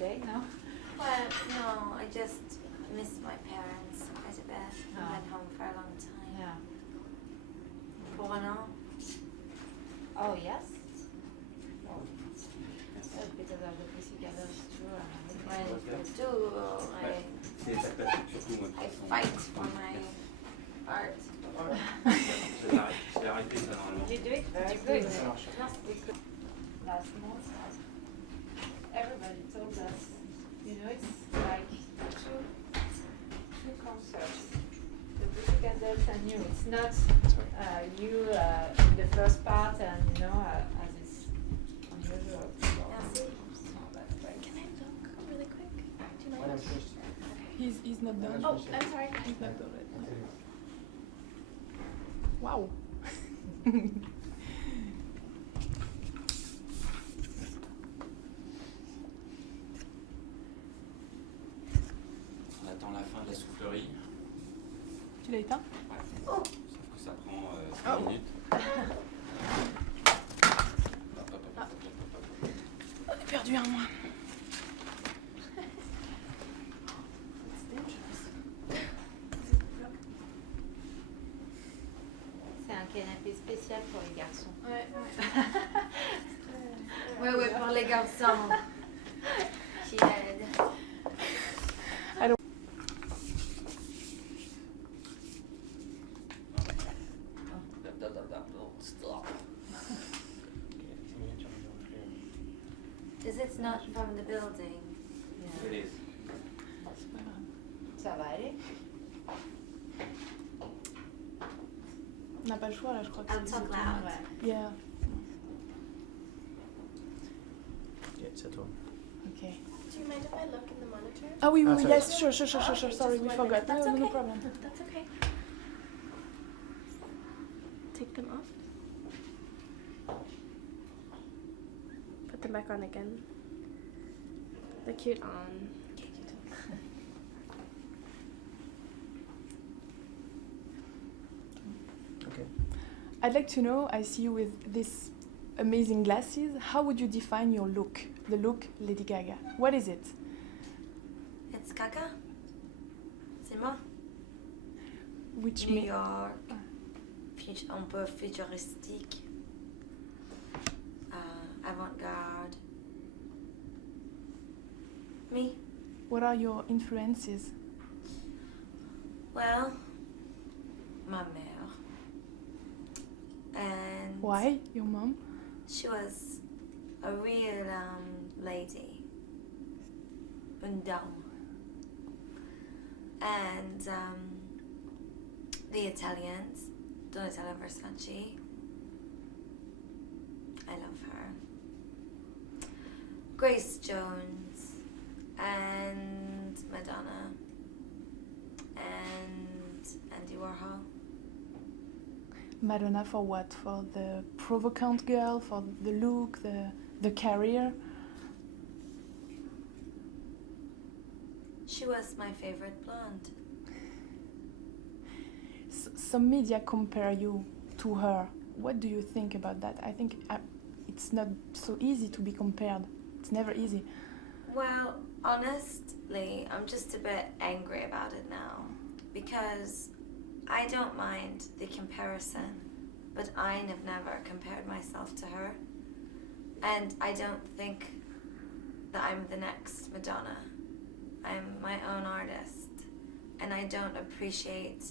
day, no? Well, no, I just missed my parents quite a bit. I've been home for a long time. Yeah. Pour un an. Oh, yes? Well, a bit of the Pussycat Dolls too. I fight for my art. You do it very good. Last month, everybody told us, it's like two concerts. The Pussycat Dolls and you. It's not you in the first part and as it's unusual. Merci. Can I look really quick? Do you mind? He's not done. Oh, I'm sorry. He's not done it. Wow. On attend la fin de la soufflerie. Tu l'as éteint? Ouais. Oh. Sauf que ça prend 5 minutes. On a perdu un moins. C'est un canapé spécial pour les garçons. Ouais, pour les garçons. Qui aident. Stop. Is it not from the building? It is. Ça va aller? On n'a pas le choix là, je crois que I'll talk loud. Ouais. Yeah. C'est à toi. Okay. Do you mind if I look in the monitor? Ah oui, oui, oui, sorry. yes, sure. Okay, Sorry, just we one forgot. minute. That's No okay. problem. That's okay. Take them off. Put them back on again. They're cute on. Okay. I'd like to know, I see you with these amazing glasses. How would you define your look? The look Lady Gaga. What is it? It's Gaga. C'est moi. Which New me- York. Un peu futuristique. Avant-garde. Me? What are your influences? Well, ma mère. And Why? Your mom? she was a real lady. Une dame. And the Italians, Donatella Versace. I love her. Grace Jones and Madonna and Andy Warhol. Madonna for what? For the provocant girl? For the look? The career? She was my favorite blonde. Some media compare you to her. What do you think about that? I think it's not so easy to be compared. It's never easy. Well, honestly, I'm just a bit angry about it now because I don't mind the comparison, but I have never compared myself to her. And I don't think that I'm the next Madonna. I'm my own artist, and I don't appreciate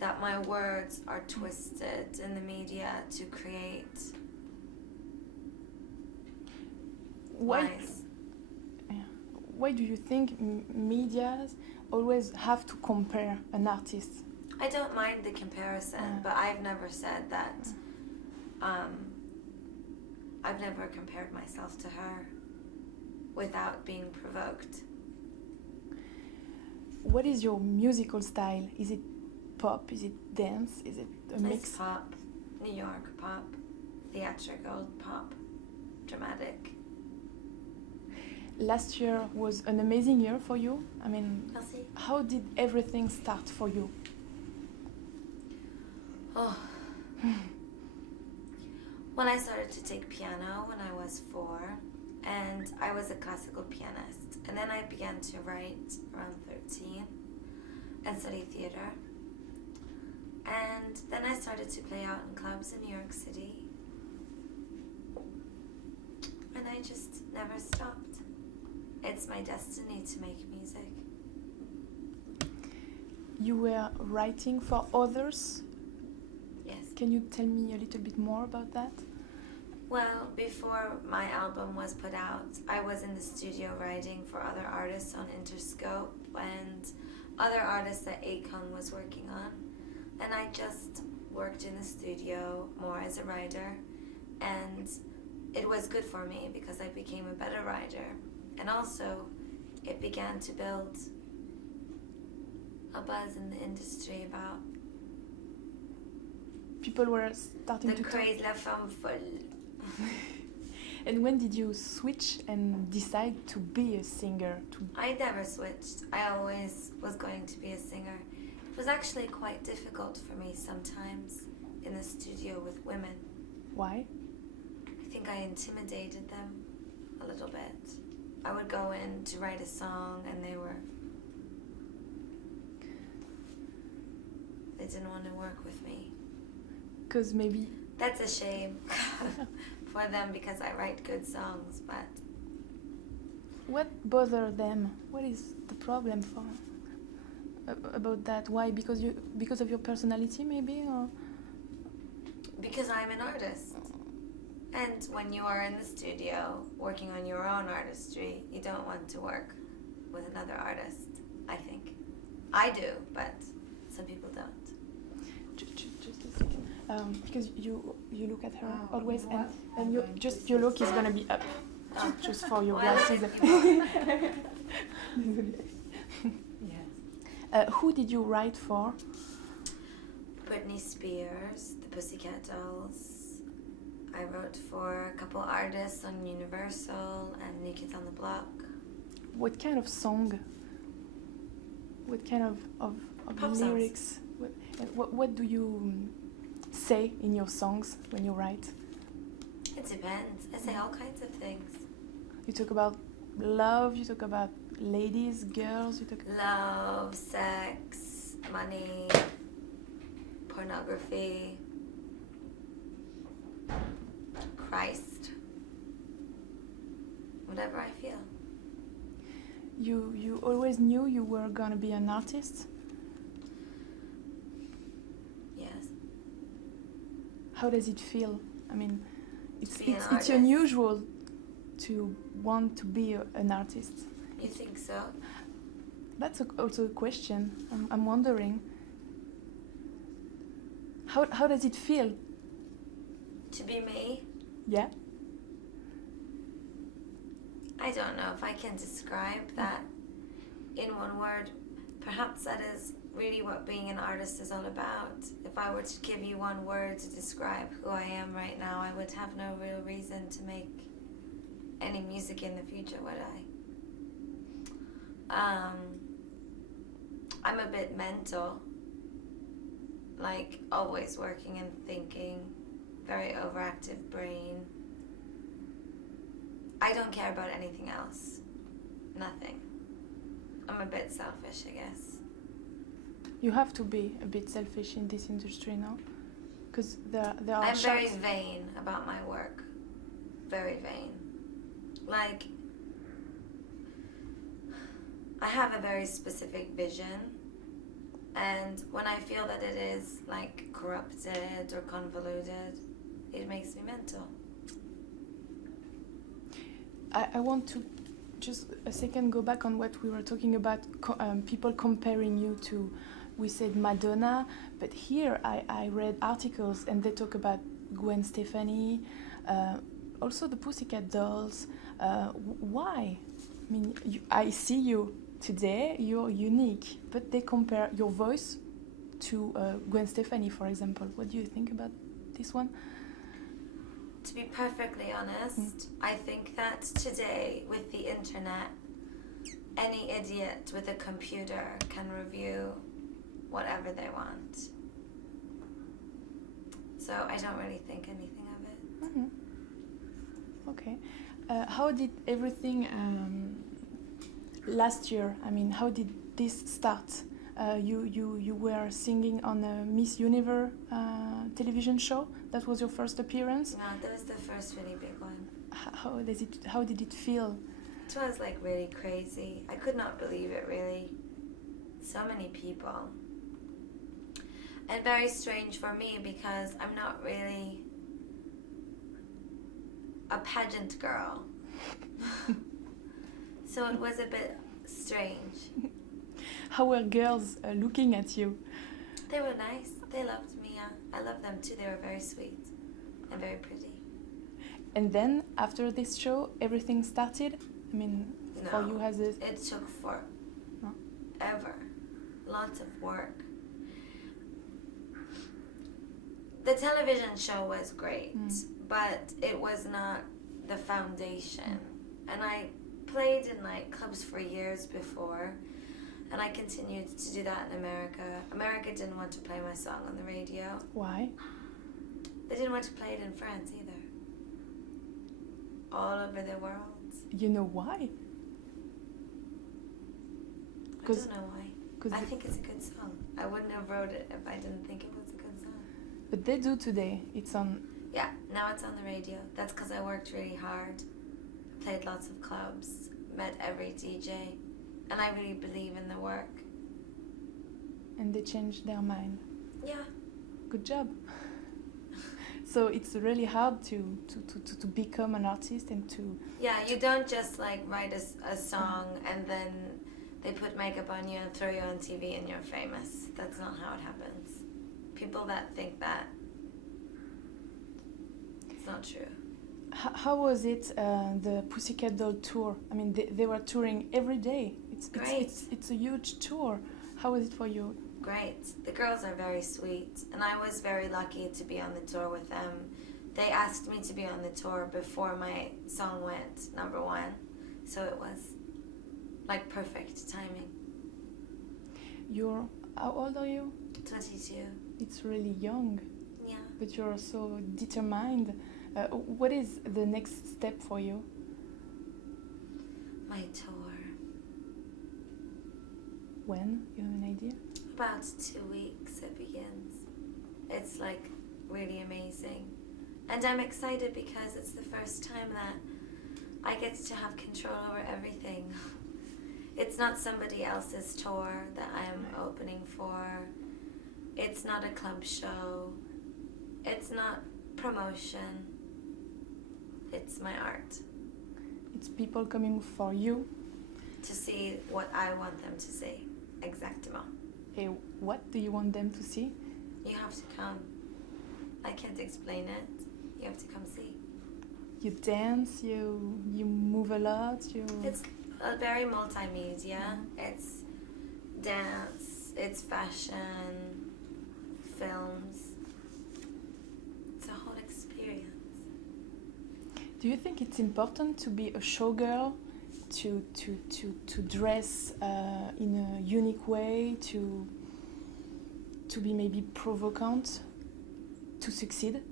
that my words are twisted in the media to create lies. Why do you think media always have to compare an artist? I don't mind the comparison, but I've never said that. I've never compared myself to her without being provoked. What is your musical style? Is it pop? Is it dance? Is it a mix? It's pop, New York pop, theatrical pop, dramatic. Last year was an amazing year for you. I mean, Merci. how did everything start for you? Oh. When I started to take piano when I was 4, and I was a classical pianist. And then I began to write around 13 and study theater. And then I started to play out in clubs in New York City. And I just never stopped. It's my destiny to make music. You were writing for others. Yes. Can you tell me a little bit more about that? Well, before my album was put out, I was in the studio writing for other artists on Interscope and other artists that Akon was working on. And I just worked in the studio more as a writer. And it was good for me because I became a better writer. And also, it began to build a buzz in the industry about People were starting the to talk. craze la femme folle. And when did you switch and decide to be a singer? I never switched. I always was going to be a singer. It was actually quite difficult for me sometimes in the studio with women. Why? I think I intimidated them a little bit. I would go in to write a song and they didn't want to work with me. Because maybe... That's a shame for them because I write good songs, but... What bothered them? What is the problem for about that? Why? Because of your personality, maybe, or Because I'm an artist. And when you are in the studio working on your own artistry, you don't want to work with another artist, I think. I do, but some people don't. just a second. Because you look at her Oh, always, what? and I'm you going just to your see. look is gonna be up, just for your Well, glasses. Yes. Who did you write for? Britney Spears, the Pussycat Dolls. I wrote for a couple artists on Universal and New Kids on the Block. What kind of song? What kind of Pop songs. lyrics? What do you say in your songs when you write? It depends. I say all kinds of things. You talk about love, you talk about ladies, girls, you talk... Love, sex, money, pornography, Christ, whatever I feel. You always knew you were gonna be an artist? Yes. How does it feel? I mean, it's To be an it's artist. unusual to want to be an artist. You think so? That's also a question. I'm wondering. How does it feel? To be me? Yeah. I don't know if I can describe that in one word. Perhaps that is really what being an artist is all about. If I were to give you one word to describe who I am right now, I would have no real reason to make any music in the future, would I? I'm a bit mental, like always working and thinking, very overactive brain. I don't care about anything else. Nothing. I'm a bit selfish, I guess. You have to be a bit selfish in this industry now, because there are I'm very shots. vain about my work. Very vain. Like, I have a very specific vision, and when I feel that it is like corrupted or convoluted, it makes me mental. I want to just a second go back on what we were talking about, people comparing you to, we said Madonna, but here I read articles and they talk about Gwen Stefani, also the Pussycat Dolls. Why? I mean, I see you today, you're unique, but they compare your voice to Gwen Stefani, for example. What do you think about this one? To be perfectly honest, I think that today with the internet, any idiot with a computer can review whatever they want. So I don't really think anything of it. Mm-hmm. Okay. How did everything last year, I mean, how did this start? You were singing on a Miss Universe television show. That was your first appearance. No, that was the first really big one. How did it feel? It was like really crazy. I could not believe it, really. So many people. And very strange for me because I'm not really a pageant girl. So it was a bit strange. How were girls looking at you? They were nice. They loved me. I loved them too. They were very sweet and very pretty. And then, after this show, everything started? I mean, for you as a... It took forever. Lots of work. The television show was great, but it was not the foundation. And I played in nightclubs for years before, and I continued to do that in America. America didn't want to play my song on the radio. Why? They didn't want to play it in France either. All over the world. You know why? I don't know why. I think it's a good song. I wouldn't have wrote it if I didn't think it was a good song. But they do today. It's on... Yeah, now it's on the radio. That's because I worked really hard. Played lots of clubs. Met every DJ. And I really believe in the work. And they changed their mind. Yeah. Good job. So it's really hard to become an artist and to... Yeah, you don't just write a song and then they put makeup on you and throw you on TV and you're famous. That's not how it happens. People that think that, it's not true. How was it, the Pussycat Doll tour? I mean, they were touring every day. It's a huge tour. How was it for you? Great. The girls are very sweet, and I was very lucky to be on the tour with them. They asked me to be on the tour before my song went #1, so it was perfect timing. How old are you? 22. It's really young. Yeah. But you're so determined. What is the next step for you? My tour. When? You have an idea? About 2 weeks it begins. It's really amazing. And I'm excited because it's the first time that I get to have control over everything. It's not somebody else's tour that I'm opening for. It's not a club show. It's not promotion. It's my art. It's people coming for you. To see what I want them to see. Exactement. Hey, what do you want them to see? You have to come. I can't explain it. You have to come see. You dance, you move a lot, It's a very multimedia. It's dance, it's fashion, films. It's a whole experience. Do you think it's important to be a showgirl? To dress in a unique way, to be maybe provocant, to succeed?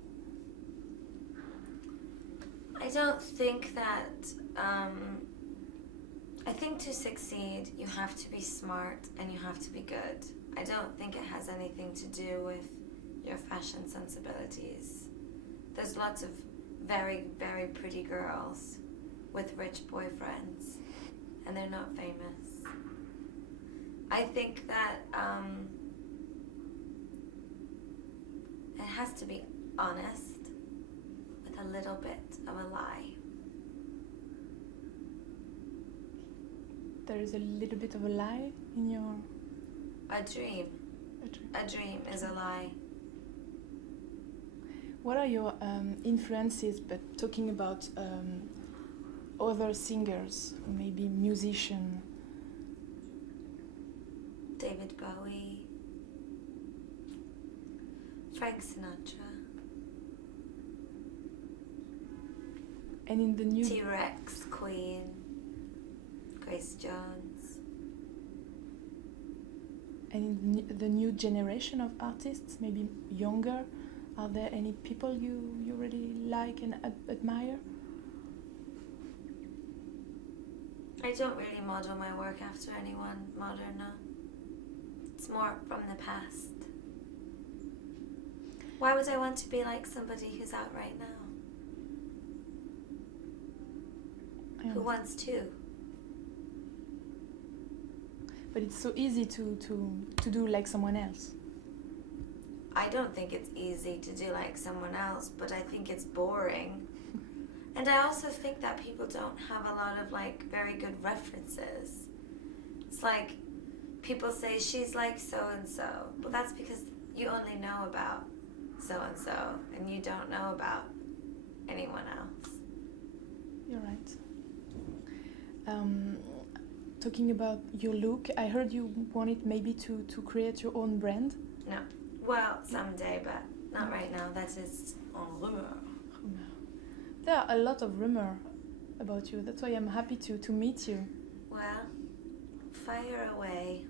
I don't think that, I think to succeed you have to be smart and you have to be good. I don't think it has anything to do with your fashion sensibilities. There's lots of very, very pretty girls with rich boyfriends, and they're not famous. I think that it has to be honest with a little bit of a lie. There is a little bit of a lie in your... A dream. A dream is a lie. What are your influences, but talking about other singers, maybe musician? David Bowie, Frank Sinatra, and in the new... T-Rex, Queen, Grace Jones. And in the new generation of artists, maybe younger, are there any people you really like and admire? I don't really model my work after anyone modern, no. It's more from the past. Why would I want to be like somebody who's out right now? Who wants to? But it's so easy to do like someone else. I don't think it's easy to do like someone else, but I think it's boring. And I also think that people don't have a lot of like very good references. It's like people say she's like so and so. Well, that's because you only know about so and so and you don't know about anyone else. You're right. Talking about your look, I heard you wanted maybe to create your own brand. No. Well, someday, but not right now. That is en rumeur. There are a lot of rumors about you. That's why I'm happy to meet you. Well, fire away.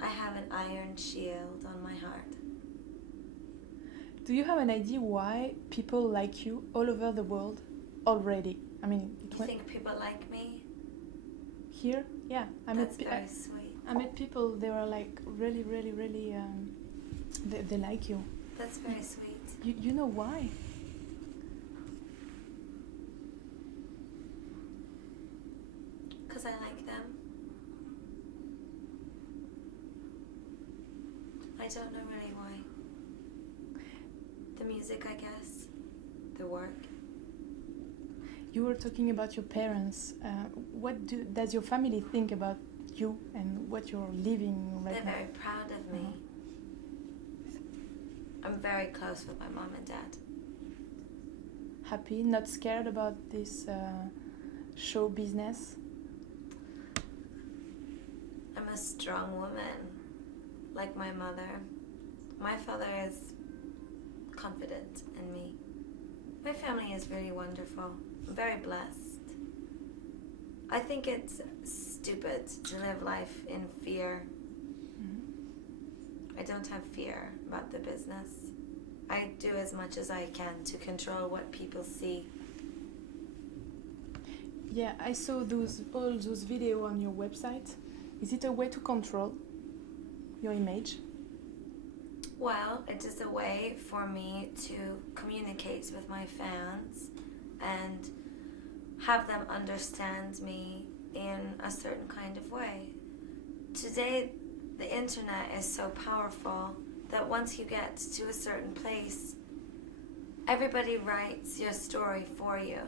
I have an iron shield on my heart. Do you have an idea why people like you all over the world already? I mean, You think people like me? Here? Yeah. That's very sweet. I met people, they were like really, they like you. That's very sweet. You know why? Because I like them. I don't know really why. The music, I guess. The work. You were talking about your parents. What does your family think about you and what you're living right They're now? very proud of me. I'm very close with my mom and dad. Happy, not scared about this show business? I'm a strong woman, like my mother. My father is confident in me. My family is really wonderful. I'm very blessed. I think it's stupid to live life in fear. I don't have fear about the business. I do as much as I can to control what people see. Yeah, I saw all those videos on your website. Is it a way to control your image? Well, it is a way for me to communicate with my fans and have them understand me in a certain kind of way. Today, the internet is so powerful that once you get to a certain place, everybody writes your story for you.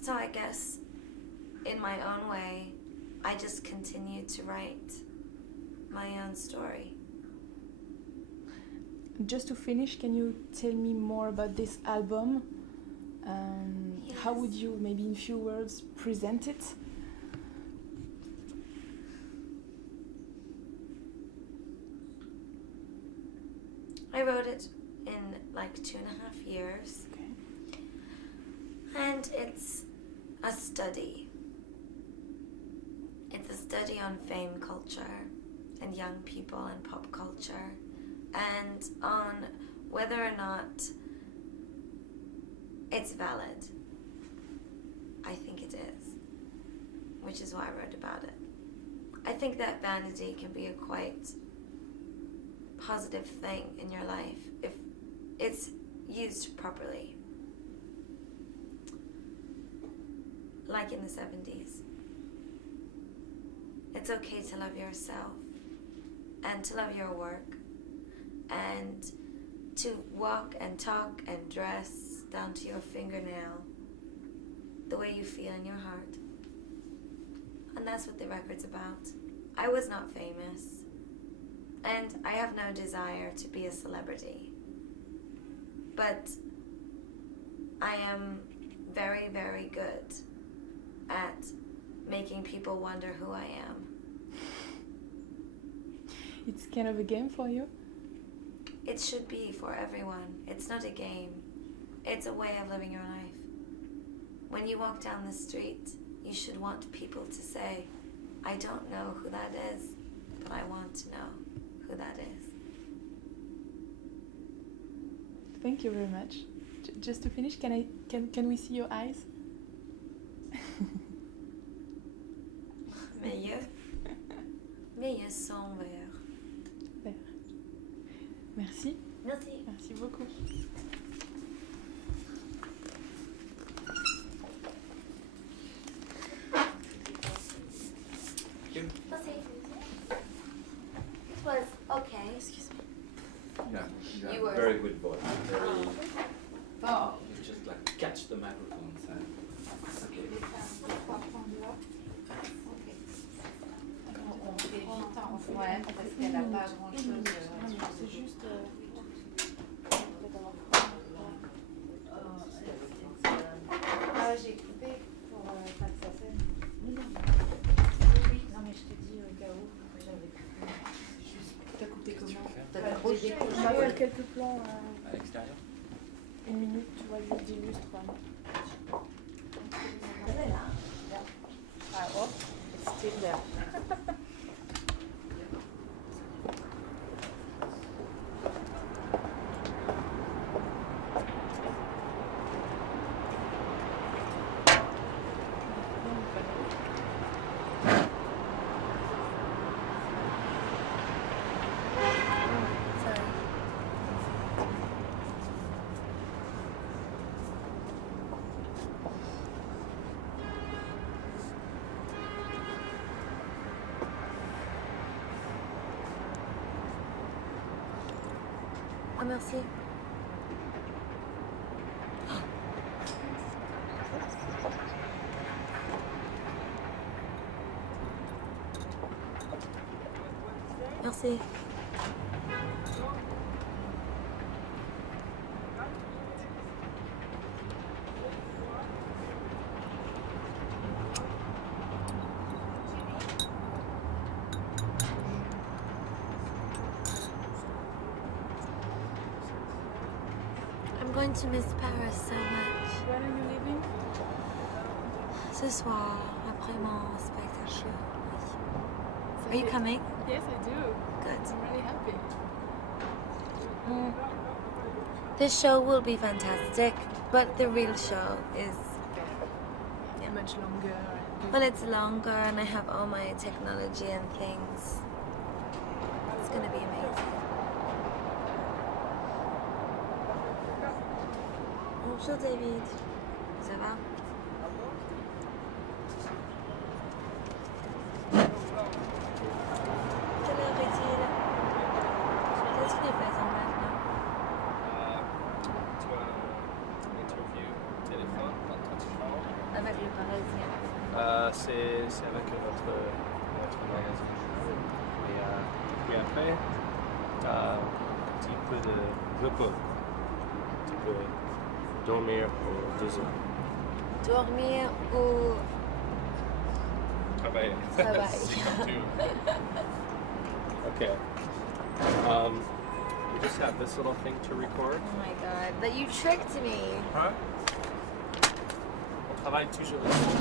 So I guess, in my own way, I just continue to write my own story. Just to finish, can you tell me more about this album? Yes. How would you, maybe in few words, present it? I wrote it in like 2.5 years. Okay. And it's a study. It's a study on fame culture and young people and pop culture and on whether or not it's valid. I think it is, which is why I wrote about it. I think that vanity can be a quite positive thing in your life if it's used properly. Like in the 70s. It's okay to love yourself and to love your work and to walk and talk and dress down to your fingernail the way you feel in your heart. And that's what the record's about. I was not famous, and I have no desire to be a celebrity. But I am very, very good at making people wonder who I am. It's kind of a game for you? It should be for everyone. It's not a game. It's a way of living your life. When you walk down the street, you should want people to say, I don't know who that is, but I want to know who that is. Thank you very much. Just to finish, can we see your eyes? Mes yeux sont verts. Merci. Merci. Merci beaucoup. Merci. It was okay. Excuse me. Yeah, You were- very good voice. Very, Bon, you just like catch the microphone. So. Okay. je vais faire un, deux, trois points de là. Ok. On fait vite, hein, ouais, parce qu'elle n'a pas grand chose. C'est juste. Ah, j'ai coupé pour pas que ça sonne. Oui, non, mais je te dis au cas où, j'avais coupé. C'est juste, t'as coupé comment? T'as décroché? On va faire quelques plans. À l'extérieur. Une minute, tu vois, juste d'illustre. Ah, oh, it's still there. Ah, merci. Merci. I'm going to miss Paris so much. When are you leaving? Ce soir, après mon spectacle. Are you coming? Yes, I do. Good. I'm really happy. This show will be fantastic, but the real show is, Much longer. And well, it's longer and I have all my technology and things. It's gonna be amazing. Bonjour David. Ça va? Quelle heure est-il? Qu'est-ce qu'il fait maintenant? Tu as une interview téléphone, Avec le Parisien. c'est avec notre magasin. Et après, tu as un petit peu de repos. Tu peux dormir pour 2 heures. Dormir ou Travailler. travailler? C'est comme tu veux. Okay. We just have this little thing to record. Oh my god, that you tricked me. Hein? On travaille toujours ici.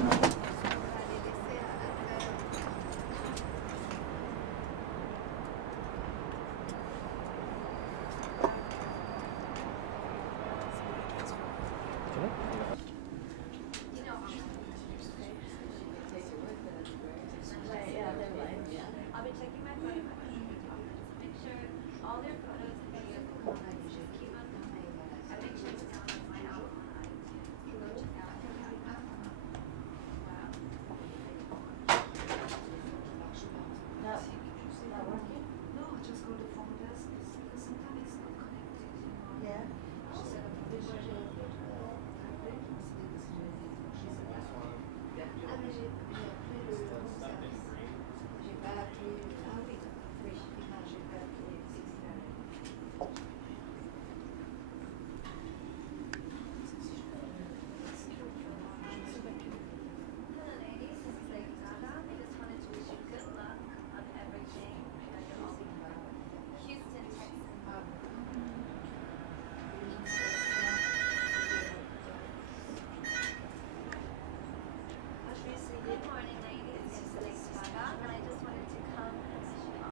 I'll be checking my phone. Make sure all their photos and videos will come on YouTube. Keep on coming. I make sure it's on.